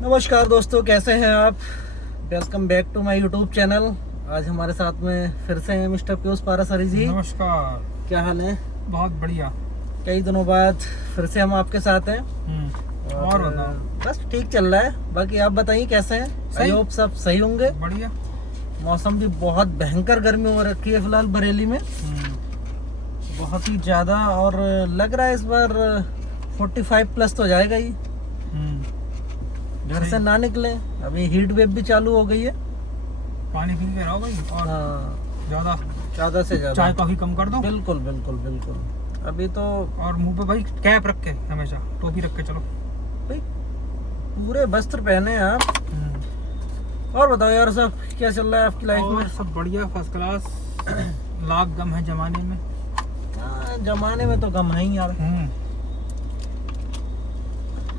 नमस्कार दोस्तों, कैसे हैं आप। Welcome back to my YouTube channel. आज हमारे साथ में फिर से हैं मिस्टर पीयूष पारासरी जी। नमस्कार। क्या हाल है? बहुत बढ़िया। कई दिनों बाद फिर से हम आपके साथ हैं। और बताओ। बस ठीक चल रहा है। बाकी आप बताइए कैसे हैं? सही। आई होप सब सही होंगे। बढ़िया। मौसम भी बहुत भयंकर गर्मी हो रखी है फिलहाल बरेली में, बहुत ही ज़्यादा। और लग रहा है इस बार 45 प्लस तो जाएगा ही। घर से ना निकले, अभी हीट वेव भी चालू हो गई है। पानी पी के रहो भाई, और ज़्यादा से ज़्यादा चाय कॉफी कम कर दो। बिल्कुल बिल्कुल बिल्कुल। अभी तो और मुंह पे भाई कैप रख के, हमेशा टोपी रख के चलो भाई, पूरे वस्त्र पहने हैं आप। और बताओ यार, सब क्या चल रहा है आपकी लाइफ में? सब बढ़िया, फर्स्ट क्लास। लाख गम है जमाने में। जमाने में तो गम है ही यार।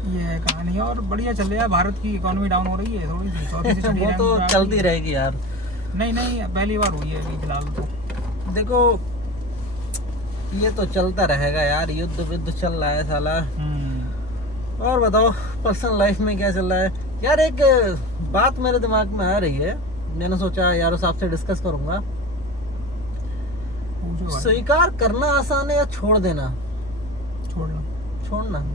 ये है कहानी। और बढ़िया चल रहा है। भारत की इकोनॉमी डाउन हो रही है थोड़ी सी, चौथी से वो तो चलती रहेगी यार। नहीं, पहली बार हुई है अभी फिलहाल तो। देखो, ये तो चलता रहेगा यार, युद्ध विद्ध चल रहा है साला। और बताओ, पर्सनल लाइफ में क्या चल रहा है यार? एक बात मेरे दिमाग में आ रही है, मैंने सोचा यार उस आपसे डिस्कस करूंगा। स्वीकार करना आसान है या छोड़ देना? छोड़ना।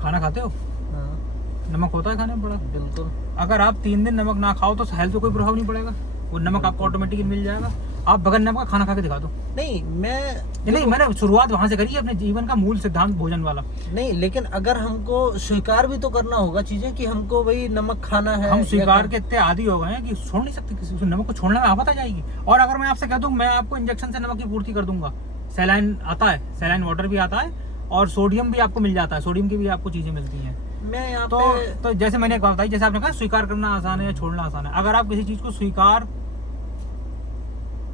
खाना खाते हो? हाँ। नमक होता है खाने में बड़ा। बिल्कुल। अगर आप 3 दिन नमक ना खाओ तो हेल्थ पे कोई प्रभाव नहीं पड़ेगा। वो नमक आपको ऑटोमेटिकली मिल जाएगा। आप बगैर नमक का खाना खा के दिखा दो। नहीं, मैंने शुरुआत वहां से करी है, अपने जीवन का मूल सिद्धांत भोजन वाला। नहीं, लेकिन अगर हमको स्वीकार भी तो करना होगा चीजें कि हमको वही नमक खाना है। हम स्वीकार के इतने आदी हो गए हैं कि छोड़ नहीं सकते किसी को। नमक को छोड़ने में आफत आ जाएगी। और अगर मैं आपसे कह दूं, मैं आपको इंजेक्शन से नमक की पूर्ति कर दूंगा। सैलाइन आता है, सैलाइन वाटर भी आता है, और सोडियम भी आपको मिल जाता है। सोडियम की भी आपको चीजें मिलती हैं। मैं यहाँ तो जैसे मैंने एक बात बताई, जैसे आपने कहा स्वीकार करना आसान है या छोड़ना आसान है। अगर आप किसी चीज को स्वीकार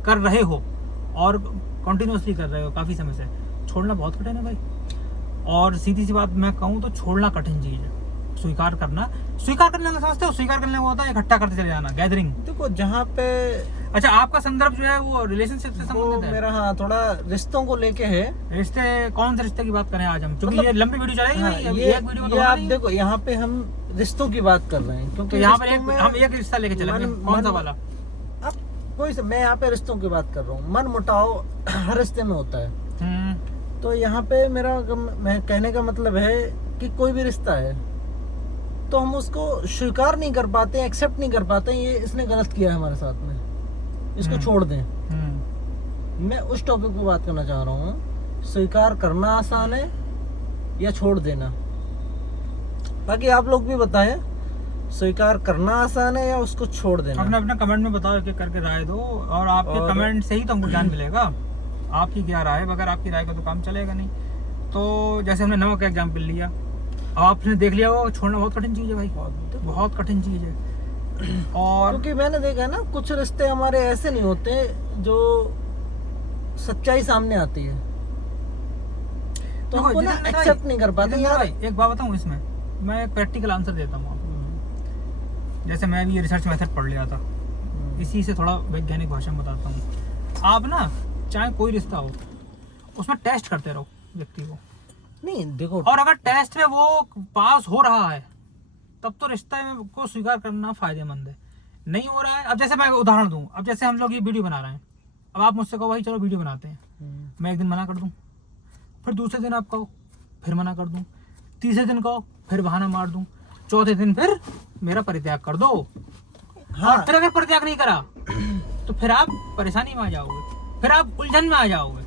कर रहे हो और कंटिन्यूअसली कर रहे हो काफी समय से, छोड़ना बहुत कठिन है भाई। और सीधी सी बात मैं कहूँ तो छोड़ना कठिन चीज है। स्वीकार करना समझते हो? स्वीकार करने को होता है इकट्ठा करते चले जाना, गैदरिंग। देखो, जहाँ पे अच्छा, आपका संदर्भ जो है वो रिलेशनशिप से संबंधित है? मेरा हाँ, थोड़ा रिश्तों को लेके है। रिश्ते, कौन से रिश्ते की बात करें आज हम? क्योंकि ये लंबी वीडियो चलेगी। हाँ, ये एक वीडियो ये आप देखो, यहाँ पे हम रिश्तों की बात कर रहे हैं, क्योंकि तो यहाँ पर हम एक रिश्ता लेके चलेंगे। कौन सा वाला? अब मैं यहाँ पे रिश्तों की बात कर रहा हूँ। मन मुटाव हर रिश्ते में होता है। तो यहाँ पे मैं कहने का मतलब है कि कोई भी रिश्ता है तो हम उसको स्वीकार नहीं कर पाते, एक्सेप्ट नहीं कर पाते। ये इसने गलत किया है हमारे साथ में, इसको छोड़ दें। मैं उस टॉपिक पे बात करना चाह रहा हूँ। स्वीकार करना आसान है या छोड़ देना? बाकी आप लोग भी बताएं, स्वीकार करना आसान है या उसको छोड़ देना? अपना कमेंट में बताओ, एक करके राय दो। और आपके कमेंट से ही तो हमको ज्ञान मिलेगा। आपकी क्या राय है? बगैर आपकी राय का तो काम चलेगा नहीं। तो जैसे हमने नमक का एग्जाम्पल लिया, आपने देख लिया वो छोड़ना बहुत कठिन चीज है भाई, बहुत कठिन चीज है। और क्योंकि मैंने देखा है ना, कुछ रिश्ते हमारे ऐसे नहीं होते जो सच्चाई सामने आती है तो हमको ना एक्सेप्ट नहीं कर पाते यार। एक बात बताऊं, इसमें मैं एक प्रैक्टिकल आंसर देता हूँ आपको। जैसे मैं भी ये रिसर्च मेथड पढ़ लिया था, इसी से थोड़ा वैज्ञानिक भाषा में बताता हूँ। आप ना चाहे कोई रिश्ता हो, उसमें टेस्ट करते रहो व्यक्ति को। नहीं देखो, और अगर टेस्ट में वो पास हो रहा है तब तो रिश्ते को स्वीकार करना फायदेमंद है। नहीं हो रहा है, अब जैसे मैं उदाहरण दूं, अब जैसे हम लोग ये वीडियो बना रहे हैं, अब आप मुझसे कहो भाई चलो वीडियो बनाते हैं, मैं एक दिन मना कर दूं, फिर दूसरे दिन आप कहो फिर मना कर दूं, तीसरे दिन कहो फिर बहाना मार दूं, चौथे दिन फिर मेरा परित्याग कर दो। हाँ। और फिर अगर परित्याग नहीं करा तो फिर आप परेशानी में आ जाओगे, फिर आप उलझन में आ जाओगे।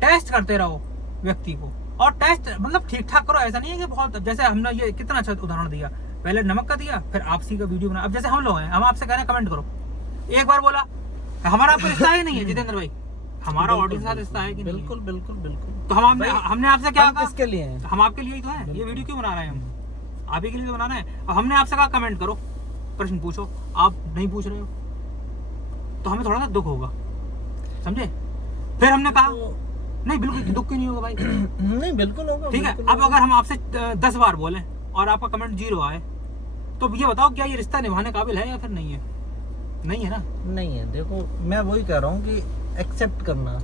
टेस्ट करते रहो व्यक्ति को, और टेस्ट मतलब ठीक ठाक करो। ऐसा नहीं है कि बहुत, जैसे हमने ये कितना अच्छा उदाहरण दिया, पहले नमक का दिया, फिर आपसी का वीडियो बना। अब जैसे हम लोग हैं, हम आपसे कह रहे हैं कमेंट करो, एक बार बोला हमारा आपको रिश्ता है नहीं है जितेंद्र भाई, हमारा ऑडियंस का रिश्ता है कि नहीं? बिल्कुल बिल्कुल बिल्कुल। तो हमने आपसे क्या कहा? किसके लिए हैं? हम आपके लिए ही तो है। ये वीडियो क्यों बना रहे हैं? हम आप ही के लिए तो बना रहे हैं। अब हमने आपसे कहा कमेंट करो, प्रश्न पूछो, आप नहीं पूछ रहे हो तो हमें थोड़ा सा दुख होगा, समझे? फिर हमने कहा नहीं, बिल्कुल दुख क्यों नहीं होगा भाई? नहीं, बिल्कुल होगा। ठीक है। अब अगर हम आपसे 10 बार बोले और आपका कमेंट 0 आए, तो ये बताओ क्या ये रिश्ता निभाने काबिल है या फिर नहीं है? नहीं है ना? नहीं है। देखो, मैं वही कह रहा हूँ कि एक्सेप्ट करना,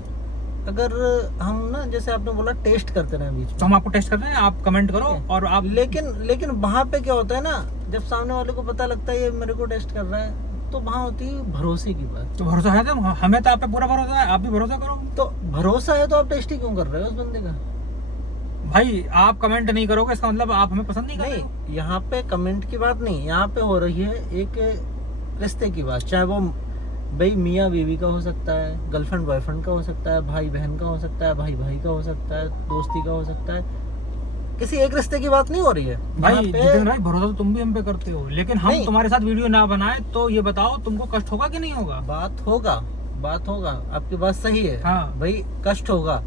अगर हम ना, जैसे आपने बोला टेस्ट करते रहे बीच तो हम आपको टेस्ट कर रहे हैं, आप कमेंट करो और आप में, लेकिन वहाँ पे क्या होता है ना, जब सामने वाले को पता लगता है ये मेरे को टेस्ट कर रहा है, तो वहाँ होती है भरोसे की बात। तो भरोसा है, तो हमें तो आप पे पूरा भरोसा है, आप भी भरोसा करो। तो भरोसा है तो आप टेस्ट ही क्यों कर रहे हो उस बंदे का? भाई आप कमेंट नहीं करोगे इसका मतलब आप हमें पसंद नहीं कर रहे हो। नहीं, यहाँ पे कमेंट की बात नहीं, यहाँ पे हो रही है एक रिश्ते की बात। चाहे वो भाई मियाँ बीवी का हो सकता है, गर्लफ्रेंड बॉयफ्रेंड का हो सकता है, भाई बहन का हो सकता है, भाई भाई का हो सकता है, दोस्ती का हो सकता है, किसी एक रिश्ते की बात नहीं हो रही है भाई। यहाँ पे। जितेंद्र भाई भरोसा तो तुम भी हम पे करते हो, लेकिन हम नहीं। तुम्हारे साथ वीडियो ना बनाए तो ये बताओ तुमको कष्ट होगा कि नहीं होगा? बात होगा, आपकी बात सही है। हाँ। भाई कष्ट होगा,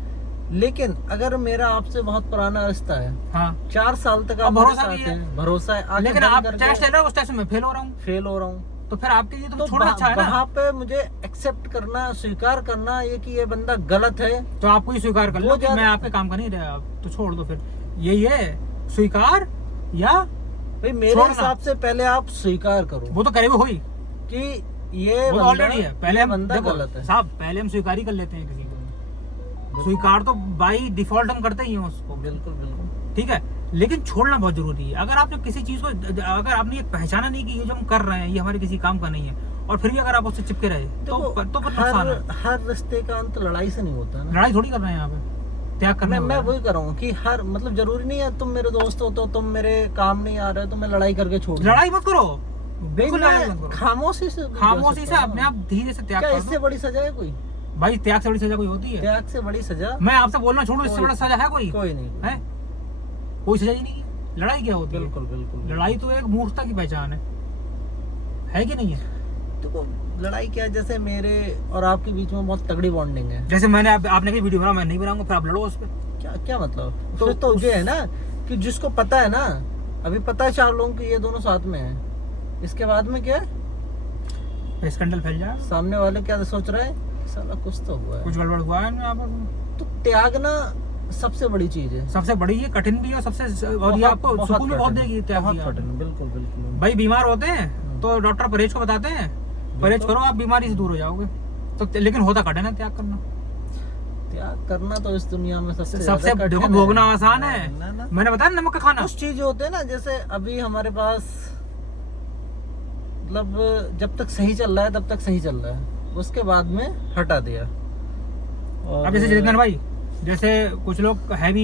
लेकिन अगर मेरा आपसे बहुत पुराना रिश्ता है, हाँ 4 साल तक और आप भरोसा मेरे भी साथ है। हैं, भरोसा है, आगे लेकिन बंद आप करके टेस्ट ले रहे हो, उस टेस्ट में मैं फेल हो रहा हूँ, फेल हो रहा हूँ, तो फिर आपके लिए तो तो छोड़ना अच्छा है ना। वहाँ पे मुझे एक्सेप्ट करना, स्वीकार करना ये कि ये बंदा गलत है। तो आपको ही स्वीकार कर लो वो कि ज्यादा- मैं आपके काम का नहीं रहा, तो छोड़ दो फिर। यही है स्वीकार या भाई मेरे छोड़ना। हिसाब से पहले आप स्वीकार करो वो तो करे हुए हुई, कि ये वो तो बंदा, ऑलरेडी है। पहले ये हम बंदा देखो गलत है। साहब, पहले हम स्वीकार ही कर लेते हैं किसी को। स्वीकार तो बाई डिफॉल्ट हम करते ही हैं उसको, बिल्कुल बिल्कुल। ठीक है, लेकिन छोड़ना बहुत जरूरी है। अगर आपने किसी चीज को, अगर आपने ये पहचाना नहीं कि ये जो हम कर रहे हैं ये हमारे किसी काम का नहीं है, और फिर भी अगर आप उससे चिपके रहे तो देखो, तो फिर नुकसान है। हर रिश्ते का अंत लड़ाई से नहीं होता ना। लड़ाई थोड़ी कर रहे हैं यहाँ पे, त्याग करने मैं वाला है। वही कर रहा हूँ कि हर, मतलब जरूरी नहीं है तुम मेरे दोस्त हो तो तुम मेरे काम नहीं आ रहे हो तो मैं लड़ाई करके छोड़ दूं। लड़ाई मत करो, बिल्कुल मैं लड़ाई मत करो। खामोशी से खामोशी से अपने आप धीरे से त्याग क्या कर इससे दो। बड़ी सजा है कोई? भाई त्याग से बड़ी सजा कोई होती है? त्याग से बड़ी सजा मैं आपसे बोलना छोड़ू, इससे बड़ा सजा है कोई? कोई नहीं। है कोई सजा ही नहीं है। लड़ाई क्या होती है? बिल्कुल बिल्कुल। लड़ाई तो एक मूर्खता की पहचान है कि नहीं है? देखो लड़ाई क्या है, जैसे मेरे और आपके बीच में बहुत तगड़ी बॉन्डिंग है। जैसे मैंने आपने भी वीडियो बना, मैं नहीं बनाऊंगा, फिर आप लड़ो उस पर। क्या मतलब? तो फिर तो उस- ये है ना कि जिसको पता है ना, अभी पता है 4 लोगों की ये दोनों साथ में है, इसके बाद में क्या है, स्कैंडल फैल जाए, सामने वाले क्या सोच रहे हैं, साला कुछ तो हुआ है। कुछ गड़बड़ हुआ है इनमें आपस में। तो त्यागना सबसे बड़ी चीज है। सबसे बड़ी ये कठिन भी है, और सबसे, और ये आपको सुकून भी बहुत देगी त्याग बहुत दिया। कठिन, बिल्कुल बिल्कुल। भाई बीमार होते हैं तो डॉक्टर परहेज को बताते हैं, परहेज करो आप बीमारी से दूर हो जाओगे। तो लेकिन होता कठिन है त्याग करना। त्याग करना तो इस दुनिया में सबसे सबसे ज्यादा देखो, कठिन भोगना है। आसान है। ना। मैंने बताया ना, नमक का खाना। कुछ चीज होते हैं ना, जैसे अभी हमारे पास, मतलब जब तक सही चल रहा है तब तक सही चल रहा है, उसके बाद में हटा दिया। और अब जैसे जितेंद्र भाई, जैसे कुछ लोग है भी